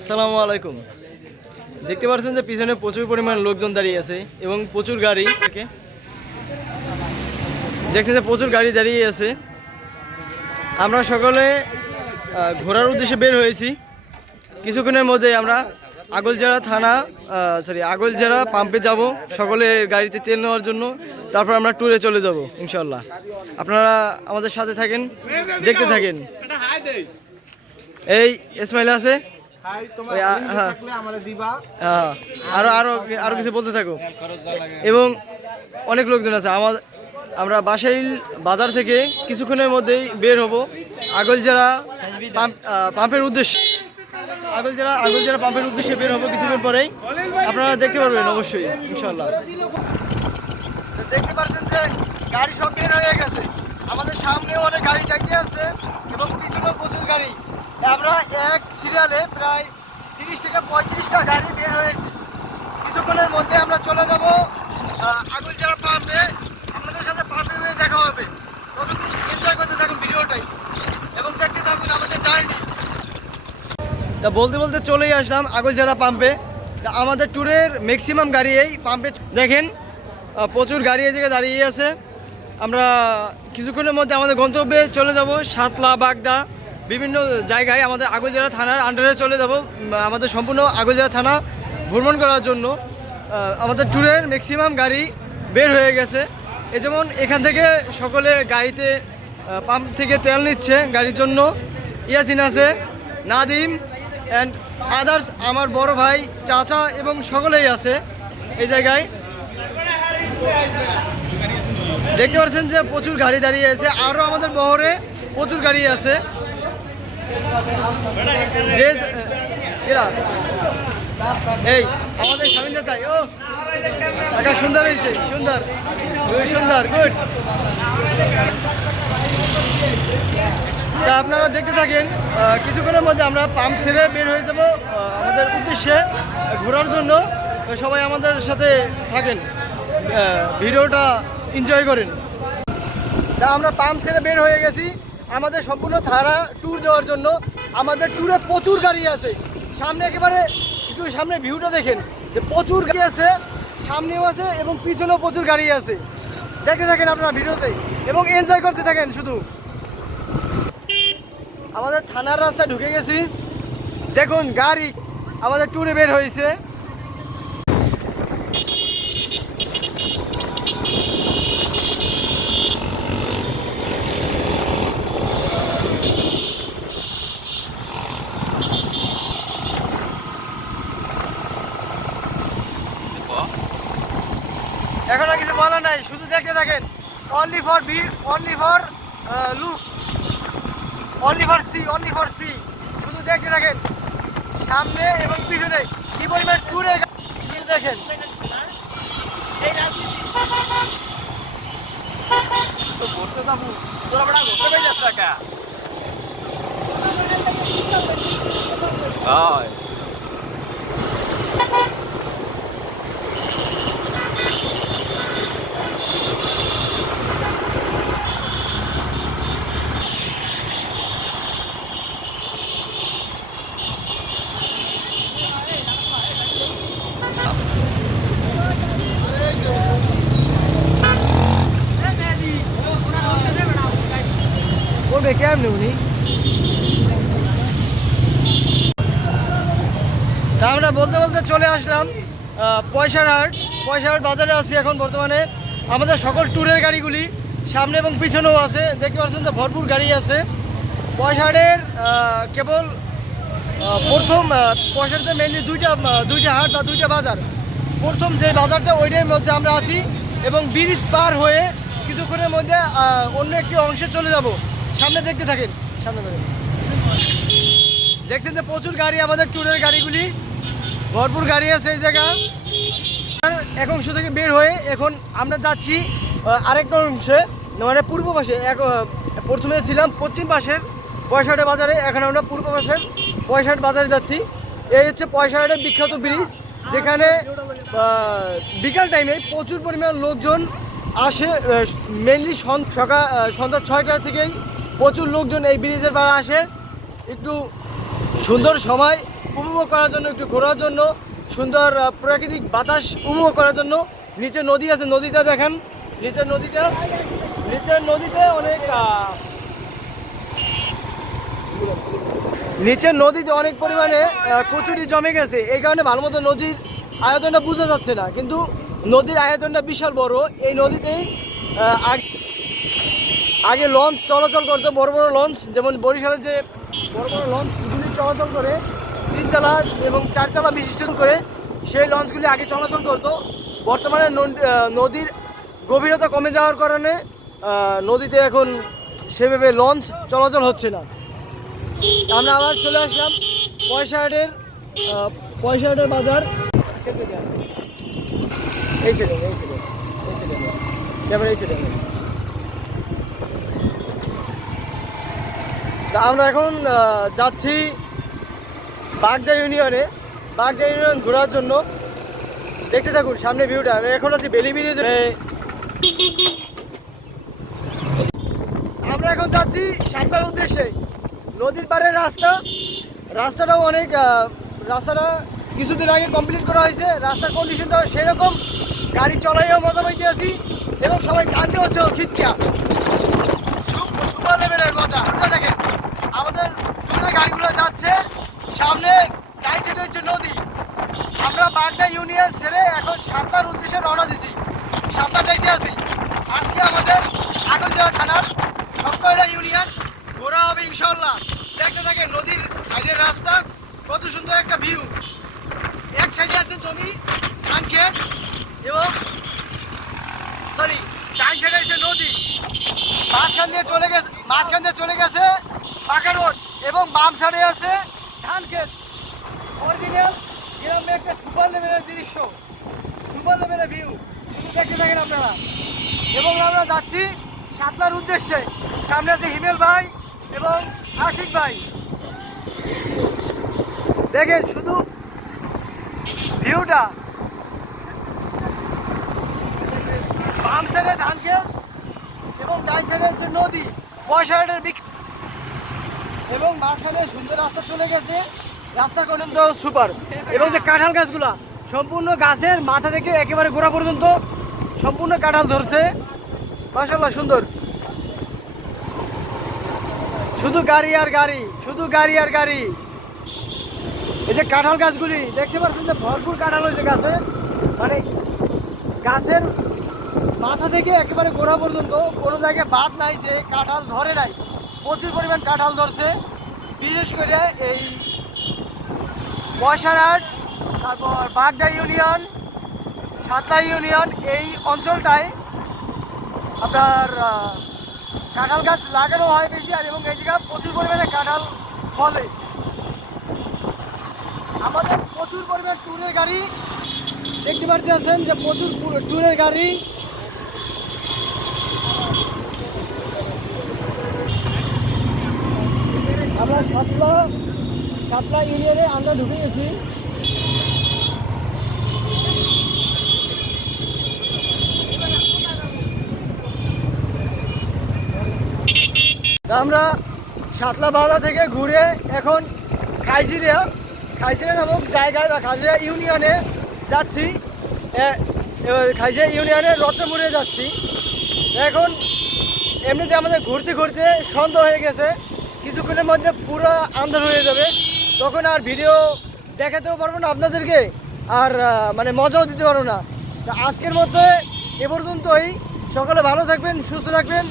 আসসালামু আলাইকুম। দেখতে পাচ্ছেন যে পিছনে প্রচুর পরিমাণ লোকজন দাঁড়িয়ে আছে এবং প্রচুর গাড়ি থেকে দেখছেন যে প্রচুর গাড়ি দাঁড়িয়ে আছে। আমরা সকলে ঘোরার উদ্দেশ্যে বের হয়েছি। কিছুক্ষণের মধ্যে আমরা আগলঝাড়া থানা আগলঝাড়া পাম্পে যাব সকলে গাড়িতে তেল নেওয়ার জন্য। তারপর আমরা ট্যুরে চলে যাব ইনশাল্লাহ। আপনারা আমাদের সাথে থাকেন, দেখতে থাকেন। এই ইসমাইল আছে, আরো আরো আরো কিছু বলতে থাকো। এবং অনেক লোকজন আছে। আমরা বাসাইল বাজার থেকে কিছুক্ষণের মধ্যেই বের হব আগলঝাড়া পাম্পের উদ্দেশ্যে। আগলঝাড়া পাম্পের উদ্দেশ্যে বের হবো কিছুক্ষণ পরেই। আপনারা দেখতে পারবেন অবশ্যই ইনশাল্লাহ। দেখতে পাচ্ছেন যে গাড়ি সব বের হয়ে গেছে। আমাদের সামনেও অনেক গাড়ি যাইতে আছে এবং পিছনেও প্রচুর গাড়ি। আমরা এক সিরিয়ালে প্রায় 30 থেকে 35টা গাড়ি বের হয়েছি। কিছুক্ষণের মধ্যে আমরা চলে যাব আগলঝাড়া পাম্পে। আপনাদের সাথে পাম্পে দেখা হবে। ততক্ষণ এনজয় করতে থাকুন ভিডিওটাই এবং দেখতে থাকুন আমাদের জার্নি। তা বলতে বলতে চলেই আসলাম আগলঝাড়া পাম্পে। তা আমাদের ট্যুরের ম্যাক্সিমাম গাড়ি এই পাম্পে। দেখেন প্রচুর গাড়ি এই জায়গায় দাঁড়িয়ে আছে। আমরা কিছুক্ষণের মধ্যে আমাদের গন্তব্যে চলে যাব সাতলা, বাগদা, বিভিন্ন জায়গায় আমাদের আগলঝাড়া থানার আন্ডারে চলে যাব। আমাদের সম্পূর্ণ আগলঝাড়া থানা ভ্রমণ করার জন্য আমাদের ট্যুরের ম্যাক্সিমাম গাড়ি বের হয়ে গেছে। এই যেমন এখান থেকে সকলে গাড়িতে পাম্প থেকে তেল নিচ্ছে গাড়ির জন্য। ইয়াসিন আছে, নাদিম অ্যান্ড আদার্স, আমার বড় ভাই, চাচা এবং সকলেই আছে এই জায়গায়। দেখতে পাচ্ছেন যে প্রচুর গাড়ি দাঁড়িয়ে আছে। আরও আমাদের বহরে প্রচুর গাড়ি আছে। যে এই আমাদের স্বামীরা চাই। ও টাকা সুন্দর হয়েছে, সুন্দর, খুবই সুন্দর, গুড। তা আপনারা দেখতে থাকেন। কিছুক্ষণের মধ্যে আমরা পাম্প ছেড়ে বের হয়ে যাব আমাদের উদ্দেশ্যে ঘোরার জন্য। সবাই আমাদের সাথে থাকেন, ভিডিওটা এনজয় করেন। তা আমরা পাম্প ছেড়ে বের হয়ে গেছি আমাদের সম্পূর্ণ থানা ট্যুর দেওয়ার জন্য। আমাদের ট্যুরে প্রচুর গাড়ি আছে। সামনে একেবারে একটু সামনে ভিউটা দেখেন যে প্রচুর গাড়ি আছে, সামনেও আছে এবং পিছনেও প্রচুর গাড়ি আছে। দেখতে থাকেন আপনারা ভিডিওতে এবং এনজয় করতে থাকেন শুধু। আমাদের থানার রাস্তায় ঢুকে গেছি। দেখুন গাড়ি আমাদের ট্যুরে বের হয়েছে। এখন আর কিছু বলার নাই, শুধু দেখতে থাকেন। Only for look, only for see, শুধু দেখতে থাকেন সামনে এবং পিছনে কি পরিমাণ ট্যুরে শুধু দেখেন। বলবে কেমনি উনি। তা আমরা বলতে বলতে চলে আসলাম পয়সারহাট বাজারে আছি এখন বর্তমানে। আমাদের সকল ট্যুরের গাড়িগুলি সামনে এবং পিছনেও আছে। দেখতে পাচ্ছেন তো ভরপুর গাড়ি আছে। পয়সারহাটের কেবল প্রথম পয়সারহাটে মেনলি দুইটা হাট বা দুইটা বাজার। প্রথম যে বাজারটা ওইটার মধ্যে আমরা আছি এবং ব্রিজ পার হয়ে কিছুক্ষণের মধ্যে অন্য একটি অংশে চলে যাব। সামনে দেখতে থাকেন, সামনে থাকেন। দেখছেন যে প্রচুর গাড়ি, আমাদের ট্যুরের গাড়িগুলি ভরপুর গাড়ি আছে এই জায়গা। এক অংশ থেকে বের হয়ে এখন আমরা যাচ্ছি আরেকটা অংশে, মানে পূর্ব পাশে। প্রথমে ছিলাম পশ্চিম পাশের পয়সাহাট বাজারে, এখন আমরা পূর্ব পাশের পয়সাহাট বাজারে যাচ্ছি। এই হচ্ছে পয়সাহাটের বিখ্যাত ব্রিজ, যেখানে বিকাল টাইমে প্রচুর পরিমাণ লোকজন আসে। মেনলি সন্ধ্যা 6টা থেকেই প্রচুর লোকজন এই ব্রিজের পাড়ে আসে একটু সুন্দর সময় উপভোগ করার জন্য, একটু ঘোরার জন্য, সুন্দর প্রাকৃতিক বাতাস উপভোগ করার জন্য। নিচে নদী আছে, নদীটা দেখেন, নিচের নদীতে অনেক নিচের নদীতে অনেক পরিমাণে কচুরি জমে গেছে। এই কারণে ভালো মতো নদীর আয়তনটা বোঝা যাচ্ছে না, কিন্তু নদীর আয়তনটা বিশাল বড়। এই নদীতেই আগে লঞ্চ চলাচল করতো, বড় বড় লঞ্চ, যেমন বরিশালের যে বড় বড় লঞ্চগুলি চলাচল করে 3 তলা এবং 4 তলা বিশিষ্ট করে, সেই লঞ্চগুলি আগে চলাচল করতো। বর্তমানে নদীর গভীরতা কমে যাওয়ার কারণে নদীতে এখন সেভাবে লঞ্চ চলাচল হচ্ছে না। আমরা আবার চলে আসলাম পয়সাহাটের বাজার। এই ছিল আমরা এখন যাচ্ছি বাগদা ইউনিয়ন ঘোরার জন্য। দেখতে থাকুন সামনে ভিউটা। এখন আছি বেলি ব্রিজে। আমরা এখন যাচ্ছি সাতটার উদ্দেশ্যে। নদীর পাড়ের রাস্তাটাও অনেক রাস্তাটা কিছুদিন আগে কমপ্লিট করা হয়েছে। রাস্তার কন্ডিশনটাও সেরকম, গাড়ি চলাইও মজা পাইতে আছি এবং সবাই টানতে হচ্ছে খিচ্ছা, সুপার লেভেলের মজা। দেখেন আমাদের ট্যুরের গাড়িগুলো যাচ্ছে, সামনে ডাইন সাইডে হচ্ছে নদী। আমরা বাগদা ইউনিয়ন ছেড়ে এখন সাতটার উদ্দেশ্যে রওনা দিছি, সাতটা যাইতে আছি। আজকে আমাদের আগরতলা থানার সবকয়টা ইউনিয়ন ঘোরা হবে ইনশাল্লাহ। দেখতে থাকেন নদীর সাইডের রাস্তা, কত সুন্দর একটা ভিউ। এক সাইডে আছে জমি, ধান ক্ষেত, এবং ডান সাইডে আছে নদী। মাঝখান দিয়ে চলে গেছে পাকা রোড, এবং বাম সাইডে আছে ধান ক্ষেত। অরিজিনাল গ্রামে একটা সুপার লেভেলের দৃশ্য, সুপার লেভেলের ভিউ, শুধু দেখতে থাকেন আপনারা। এবং আমরা যাচ্ছি সাতলার উদ্দেশ্যে। সামনে আছে হিমেল ভাই এবং আশিক ভাই। দেখেন শুধু ভিউটা, বাম সাইডে ধান ক্ষেত এবং ডান সাইডে হচ্ছে নদী, পয়সাহাটের এবং মাঝখানে সুন্দর রাস্তা চলে গেছে। রাস্তার কন্ডিশন সুপার। এবং যে কাঁঠাল গাছগুলা সম্পূর্ণ গাছের মাথা থেকে একেবারে গোড়া পর্যন্ত সম্পূর্ণ কাঁঠাল ধরছে, মাশাআল্লাহ সুন্দর। শুধু গাড়ি আর গাড়ি। এই যে কাঁঠাল গাছগুলি দেখতে পাচ্ছেন যে ভরপুর কাঁঠাল হয়েছে গাছে, মানে গাছের মাথা থেকে একেবারে গোড়া পর্যন্ত কোনো জায়গায় বাদ নাই যে কাঁঠাল ধরে নাই। প্রচুর পরিমাণ কাঁঠাল ধরছে, বিশেষ করে এই পয়সাহাট, তারপর বাগদা ইউনিয়ন, সাতলা ইউনিয়ন, এই অঞ্চলটায় আপনার কাঁঠাল গাছ লাগানো হয় বেশি, আর এবং এই জায়গা প্রচুর পরিমাণে কাঁঠাল ফলে। আমাদের প্রচুর পরিমাণ ট্যুরের গাড়ি দেখতে পাচ্ছেন যে প্রচুর ট্যুরের গাড়ি। আমরা সাতলা ইউনিয়নে আমরা ঢুকে গেছি। আমরা সাতলা বাজার থেকে ঘুরে এখন খাইছিরিয়া নামক জায়গায় বা খাইছিরিয়া ইউনিয়নে যাচ্ছি। খাইছিরিয়া ইউনিয়নের রত্নপুরে যাচ্ছি। এখন এমনিতে আমাদের ঘুরতে ঘুরতে সন্ধ্যা হয়ে গেছে, কিছুক্ষণের মধ্যে পুরো আন্ধার হয়ে যাবে, তখন আর ভিডিও দেখাতেও পারবো না আপনাদেরকে, আর মানে মজাও দিতে পারবো না। আজকের মধ্যে এ পর্যন্তই। সকলে ভালো থাকবেন, সুস্থ থাকবেন।